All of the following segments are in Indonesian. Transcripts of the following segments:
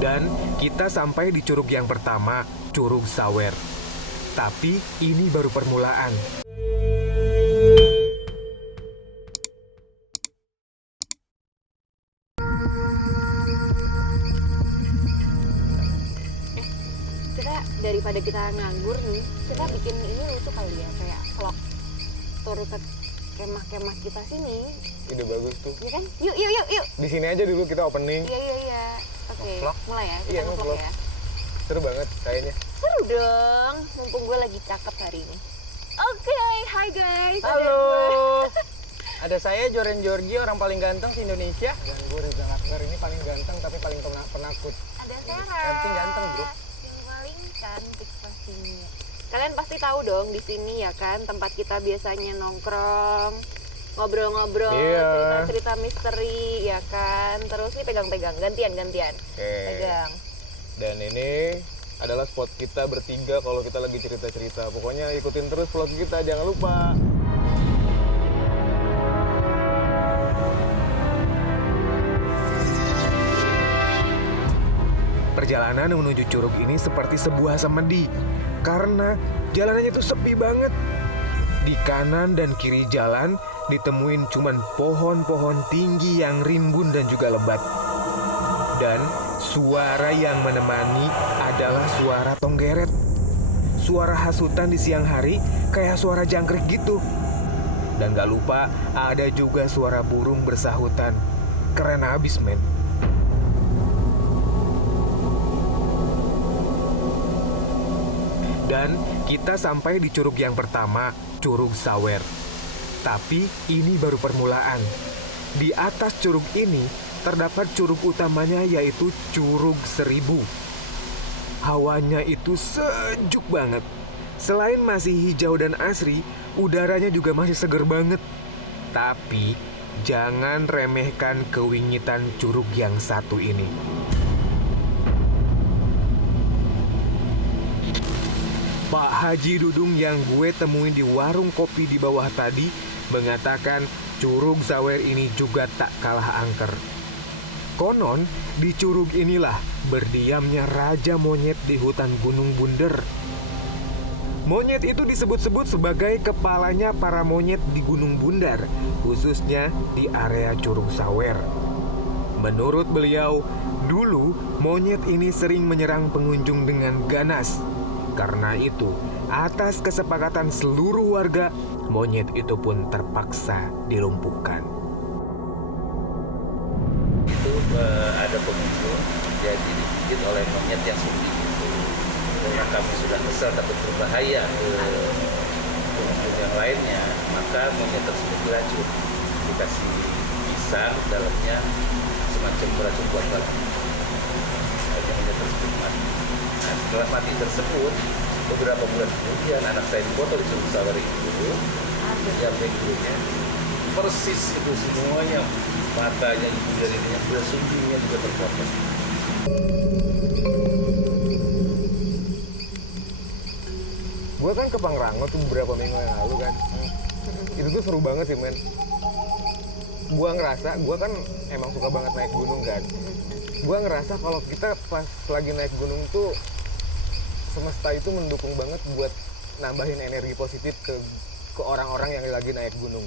Dan kita sampai di curug yang pertama, Curug Sawer. Tapi ini baru permulaan. Kita daripada kita nganggur nih, kita bikin ini lucu kali ya, kayak vlog tur ke kemah-kemah kita sini. Ide bagus tuh. Iya kan? Yuk. Di sini aja dulu kita opening. Iya. Oke, Vlog? mulai ya. Kita Iya, nge-vlog vlog. ya. Seru banget kayaknya. Seru dong, mumpung gue lagi cakep hari ini. Oke, hi guys. Halo. Ada saya Joren Georgie, orang paling ganteng di Indonesia. Dan gue Rizal Akbar, ini paling ganteng tapi paling penakut. Ada Sarah. Ganteng, bro. Yang paling cantik pastinya. Kalian pasti tahu dong di sini ya kan, tempat kita biasanya nongkrong, ngobrol-ngobrol, Iya. cerita-cerita misteri ya kan. Terus nih pegang-pegang, gantian. Oke. Pegang. Dan ini adalah spot kita bertiga kalau kita lagi cerita-cerita. Pokoknya ikutin terus vlog kita, jangan lupa. Perjalanan menuju curug ini seperti sebuah semedi karena jalanannya itu sepi banget. Di kanan dan kiri jalan ditemuin cuman pohon-pohon tinggi yang rimbun dan juga lebat. Dan suara yang menemani adalah suara tonggeret. Suara hasutan di siang hari kayak suara jangkrik gitu. Dan gak lupa ada juga suara burung bersahutan. Keren abis men. Dan kita sampai di curug yang pertama, Curug Sawer. Tapi ini baru permulaan. Di atas curug ini terdapat curug utamanya yaitu Curug Seribu. Hawanya itu sejuk banget. Selain masih hijau dan asri, udaranya juga masih seger banget. Tapi jangan remehkan kewingitan curug yang satu ini. Pak Haji Dudung yang gue temuin di warung kopi di bawah tadi mengatakan Curug Sawer ini juga tak kalah angker. Konon, di curug inilah berdiamnya Raja Monyet di hutan Gunung Bunder. Monyet itu disebut-sebut sebagai kepalanya para monyet di Gunung Bundar, khususnya di area Curug Sawer. Menurut beliau, dulu monyet ini sering menyerang pengunjung dengan ganas. Karena itu, atas kesepakatan seluruh warga, monyet itu pun terpaksa dilumpuhkan. Itu ada pengunjung dia digigit oleh monyet yang suntik itu. Karena kami sudah kesal takut berbahaya ke pengunjung yang lainnya, maka monyet tersebut diracun, dikasih pisang dalamnya semacam beracun buat babi. Akhirnya monyet tersebut mati. Nah, setelah mati tersebut, beberapa bulan kemudian anak saya dipoto di Curug Sawer itu, yang backgroundnya persis itu semuanya, matanya juga dari ininya, sudah suntingnya juga terpotong. Gue kan ke Pangrango tuh beberapa minggu yang lalu kan. Itu tuh seru banget sih men. Gue ngerasa, gue kan emang suka banget naik gunung kan. Gue ngerasa kalau kita pas lagi naik gunung tuh semesta itu mendukung banget buat nambahin energi positif ke orang-orang yang lagi naik gunung.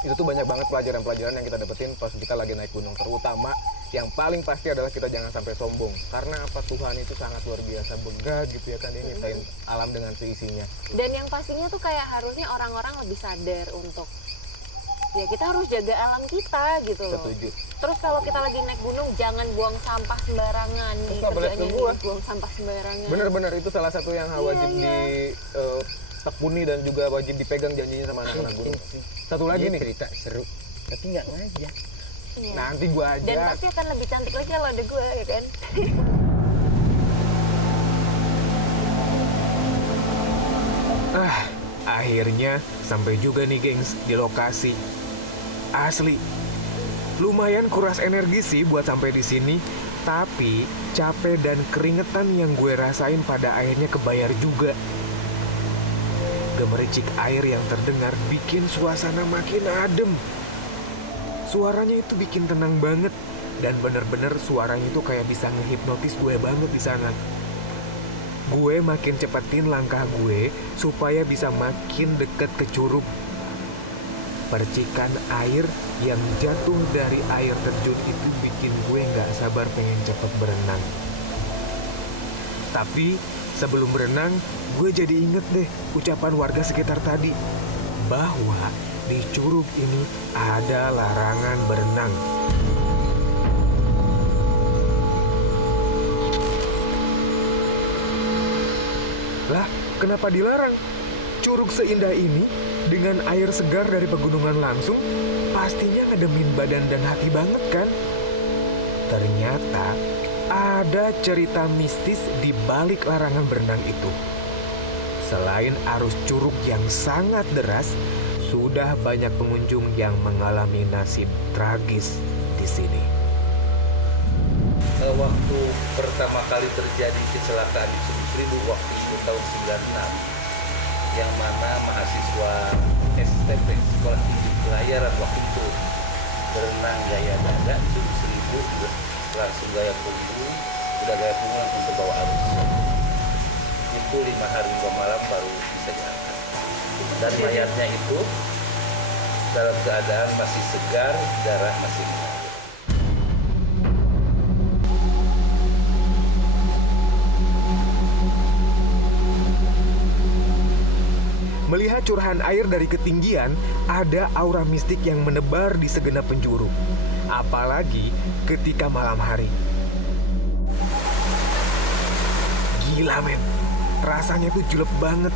Itu tuh banyak banget pelajaran-pelajaran yang kita dapetin pas kita lagi naik gunung. Terutama yang paling pasti adalah kita jangan sampai sombong. Karena apa, Tuhan itu sangat luar biasa begah gitu ya kan, dia nyiptain alam dengan seisinya. Dan yang pastinya tuh kayak harusnya orang-orang lebih sadar untuk ya kita harus jaga alam kita gitu loh. Setuju. Terus kalau kita lagi naik gunung jangan buang sampah sembarangan. Terus Nih nggak boleh kerjanya keluar. nih, buang sampah sembarangan. Bener-bener itu salah satu yang wajib Iya. ditekuni dan juga wajib dipegang janjinya sama anak-anak gunung. Satu lagi Ini nih, cerita seru, tapi nggak ngajak. Iya. nanti gua Dan aja. pasti akan lebih cantik lagi kalau ada gue ya kan. Akhirnya sampai juga nih gengs di lokasi. Asli, lumayan kuras energi sih buat sampai di sini. Tapi capek dan keringetan yang gue rasain pada akhirnya kebayar juga. Gemericik air yang terdengar bikin suasana makin adem. Suaranya itu bikin tenang banget. dan bener-bener suaranya itu kayak bisa ngehipnotis gue banget di sana. Gue makin cepetin langkah gue supaya bisa makin deket ke curug. Percikan air yang jatuh dari air terjun itu bikin gue nggak sabar pengen cepet berenang. Tapi sebelum berenang, gue jadi inget deh ucapan warga sekitar tadi, bahwa di curug ini ada larangan berenang. Lah, kenapa dilarang? Curug seindah ini, dengan air segar dari pegunungan langsung, pastinya ngedemin badan dan hati banget kan? Ternyata ada cerita mistis di balik larangan berenang itu. Selain arus curug yang sangat deras, sudah banyak pengunjung yang mengalami nasib tragis di sini. Waktu pertama kali terjadi kecelakaan di Curug Seribu waktu itu tahun 96, yang mana mahasiswa STP Sekolah Tinggi Pelayaran waktu itu berenang gaya dada di Curug Seribu, langsung gaya punggung, udah gaya punggung langsung ke bawah arus. Itu 5 hari 5 malam baru bisa diangkat. Dan mayatnya itu dalam keadaan masih segar, darah masih mengalir. Melihat curahan air dari ketinggian, ada aura mistik yang menebar di segenap penjuru. Apalagi ketika malam hari. Gila men, rasanya tuh julep banget.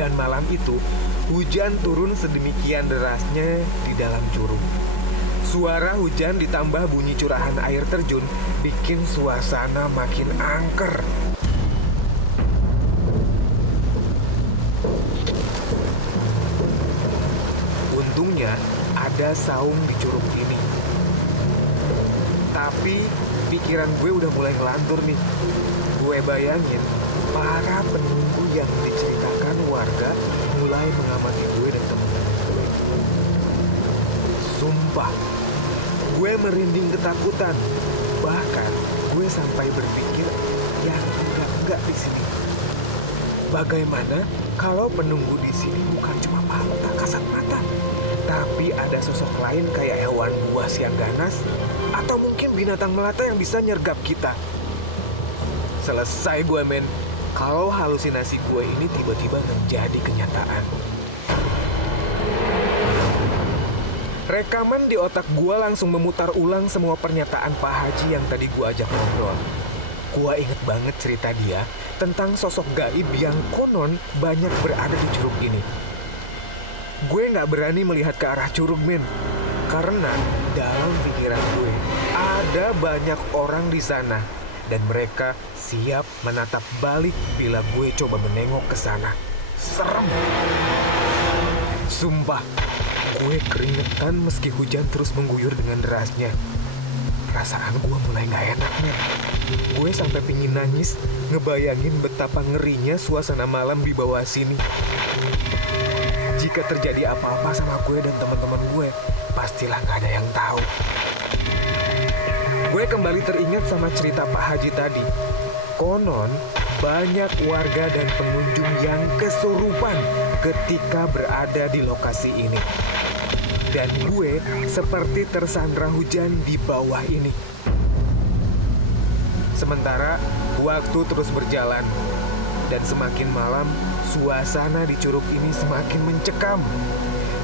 Dan malam itu, hujan turun sedemikian derasnya di dalam curug. Suara hujan ditambah bunyi curahan air terjun bikin suasana makin angker. Untungnya ada saung di curug ini. Tapi pikiran gue udah mulai ngelantur nih. Gue bayangin para penunggu yang diceritakan warga mulai mengamati gue dan teman-teman gue. Sumpah, gue merinding ketakutan. Bahkan gue sampai berpikir yang enggak di sini. Bagaimana kalau penunggu di sini bukan cuma mata kasat mata, tapi ada sosok lain kayak hewan buas yang ganas, atau mungkin binatang melata yang bisa nyergap kita. Selesai gue men, kalau halusinasi gue ini tiba-tiba menjadi kenyataan. Rekaman di otak gue langsung memutar ulang semua pernyataan Pak Haji yang tadi gue ajak ngobrol. Gue inget banget cerita dia tentang sosok gaib yang konon banyak berada di curug ini. Gue gak berani melihat ke arah curug men, karena dalam pikiran gue ada banyak orang di sana dan mereka siap menatap balik bila gue coba menengok ke sana. Serem. Sumpah, gue keringetan meski hujan terus mengguyur dengan derasnya. Perasaan gue mulai gak enak men. Gue sampai pingin nangis ngebayangin betapa ngerinya suasana malam di bawah sini. Jika terjadi apa-apa sama gue dan teman-teman gue, pastilah gak ada yang tahu. Gue kembali teringat sama cerita Pak Haji tadi. Konon, banyak warga dan pengunjung yang kesurupan ketika berada di lokasi ini. Dan gue seperti tersandra hujan di bawah ini. Sementara waktu terus berjalan dan semakin malam, suasana di curug ini semakin mencekam.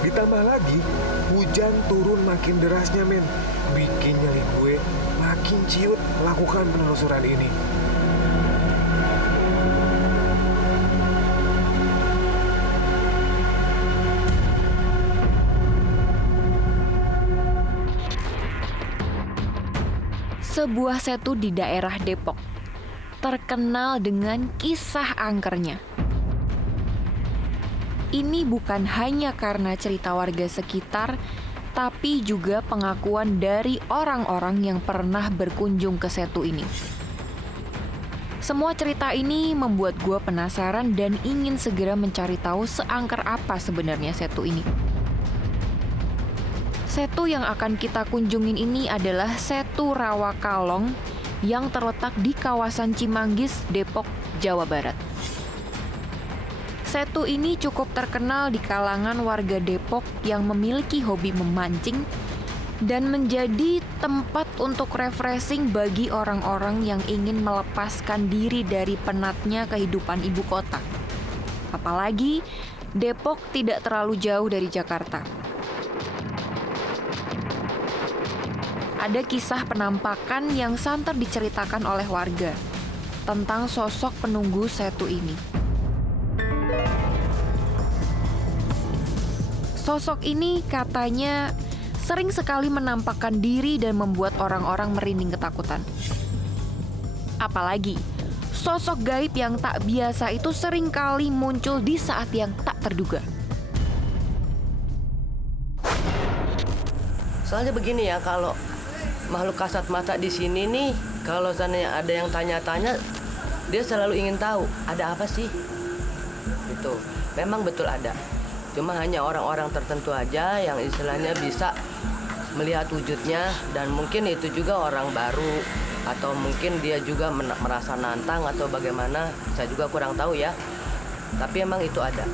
Ditambah lagi, hujan turun makin derasnya men, bikin nyali gue makin ciut melakukan penelusuran ini. Sebuah setu di daerah Depok terkenal dengan kisah angkernya. Ini bukan hanya karena cerita warga sekitar, tapi juga pengakuan dari orang-orang yang pernah berkunjung ke setu ini. Semua cerita ini membuat gue penasaran dan ingin segera mencari tahu seangker apa sebenarnya setu ini. Setu yang akan kita kunjungin ini adalah Setu Rawakalong yang terletak di kawasan Cimanggis, Depok, Jawa Barat. Setu ini cukup terkenal di kalangan warga Depok yang memiliki hobi memancing dan menjadi tempat untuk refreshing bagi orang-orang yang ingin melepaskan diri dari penatnya kehidupan ibu kota. Apalagi Depok tidak terlalu jauh dari Jakarta. Ada kisah penampakan yang santer diceritakan oleh warga tentang sosok penunggu setu ini. Sosok ini katanya sering sekali menampakkan diri dan membuat orang-orang merinding ketakutan. Apalagi, sosok gaib yang tak biasa itu sering kali muncul di saat yang tak terduga. Soalnya begini ya, kalau makhluk kasat mata di sini nih, kalau seandainya ada yang tanya-tanya, dia selalu ingin tahu ada apa sih. Itu memang betul ada. Cuma hanya orang-orang tertentu aja yang istilahnya bisa melihat wujudnya, dan mungkin itu juga orang baru atau mungkin dia juga merasa nantang atau bagaimana, saya juga kurang tahu ya. Tapi emang itu ada.